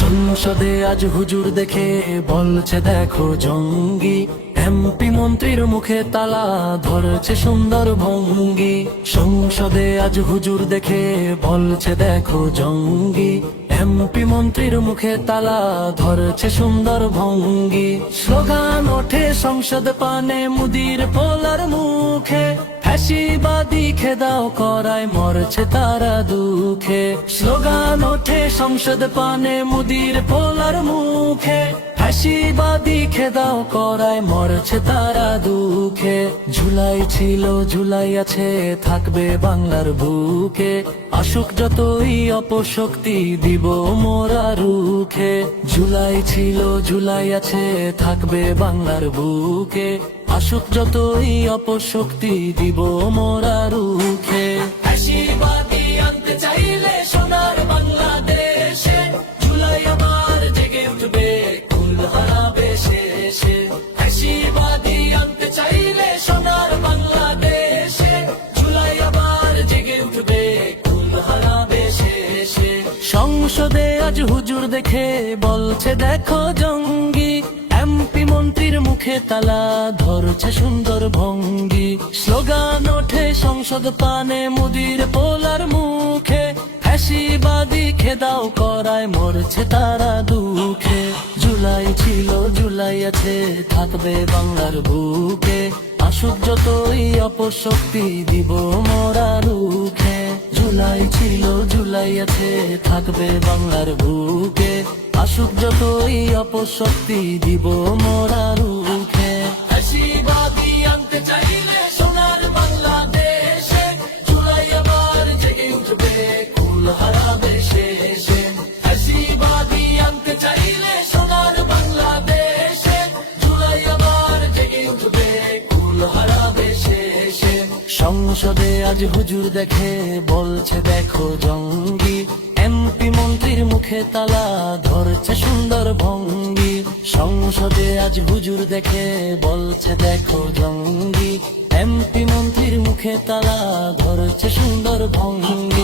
সংসদে আজ হুজুর দেখে বলছে দেখো জঙ্গি, এমপি মন্ত্রীর মুখে তালা ধরছে সুন্দর ভঙ্গি। সংসদে আজ হুজুর দেখে বলছে দেখো জঙ্গি, এমপি মন্ত্রীর মুখে তালা ধরছে সুন্দর ভঙ্গি। স্লোগান ওঠে সংসদ পানে মুদির পোলার মুখে, ফ্যাসিবাদী খেদাও করায় মরছে তারা দুঃখে। স্লোগান ওঠে সংসদ পানে মুদির পোলার মুখে, ফ্যাসিবাদী খেদাও করায় মরছে তারা দুঃখে। জুলাই ছিল জুলাই আছে থাকবে বাংলার বুকে, আসুক যতই অপশক্তি দিব মোরা রুখে। জুলাই ছিল জুলাই আছে থাকবে বাংলার বুকে, আসুক যতই অপশক্তি দিব মোরা রুখে। ফ্যাসিবাদী আনতে চাইলে সোনার বাংলাদেশে, জুলাই আবার জেগে উঠবে কুল হারাবে শেষে। ফ্যাসিবাদী আনতে চাইলে সোনার বাংলাদেশে, জুলাই আবার জেগে উঠবে কুল হারাবে শেষে। সংসদে আজ হুজুর দেখে বলছে দেখো জঙ্গি, এমপি মন্ত্রীর মুখে তালা ধরছে সুন্দর ভঙ্গি। স্লোগান ওঠে সংসদ পানে মুদির পোলার মুখে, ফ্যাসিবাদী খেদাও করায় মরছে তারা দুঃখে। জুলাই ছিল জুলাই আছে থাকবে বাংলার বুকে, আসুক যতই অপশক্তি দিব মোরা রুখে। জুলাই ছিল জুলাই আছে থাকবে বাংলার বুকে, আসুক যতই অপশক্তি দিব মোরা রুখে। ফ্যাসিবাদী আনতে চাইলে সোনার বাংলাদেশে, জুলাই আবার জেগে উঠবে কুল হারাবে শেষে। ফ্যাসিবাদী আনতে চাইলে সোনার বাংলাদেশে, জুলাই আবার জেগে উঠবে কুল হারাবে শেষে। সংসদে আজ হুজুর দেখে বলছে দেখো জঙ্গি, এমপি মন্ত্রীর মুখে তালা ধরছে সুন্দর ভঙ্গি। সংসদে আজ হুজুর দেখে বলছে দেখো জঙ্গি, এমপি মন্ত্রীর মুখে তালা ধরছে সুন্দর ভঙ্গি।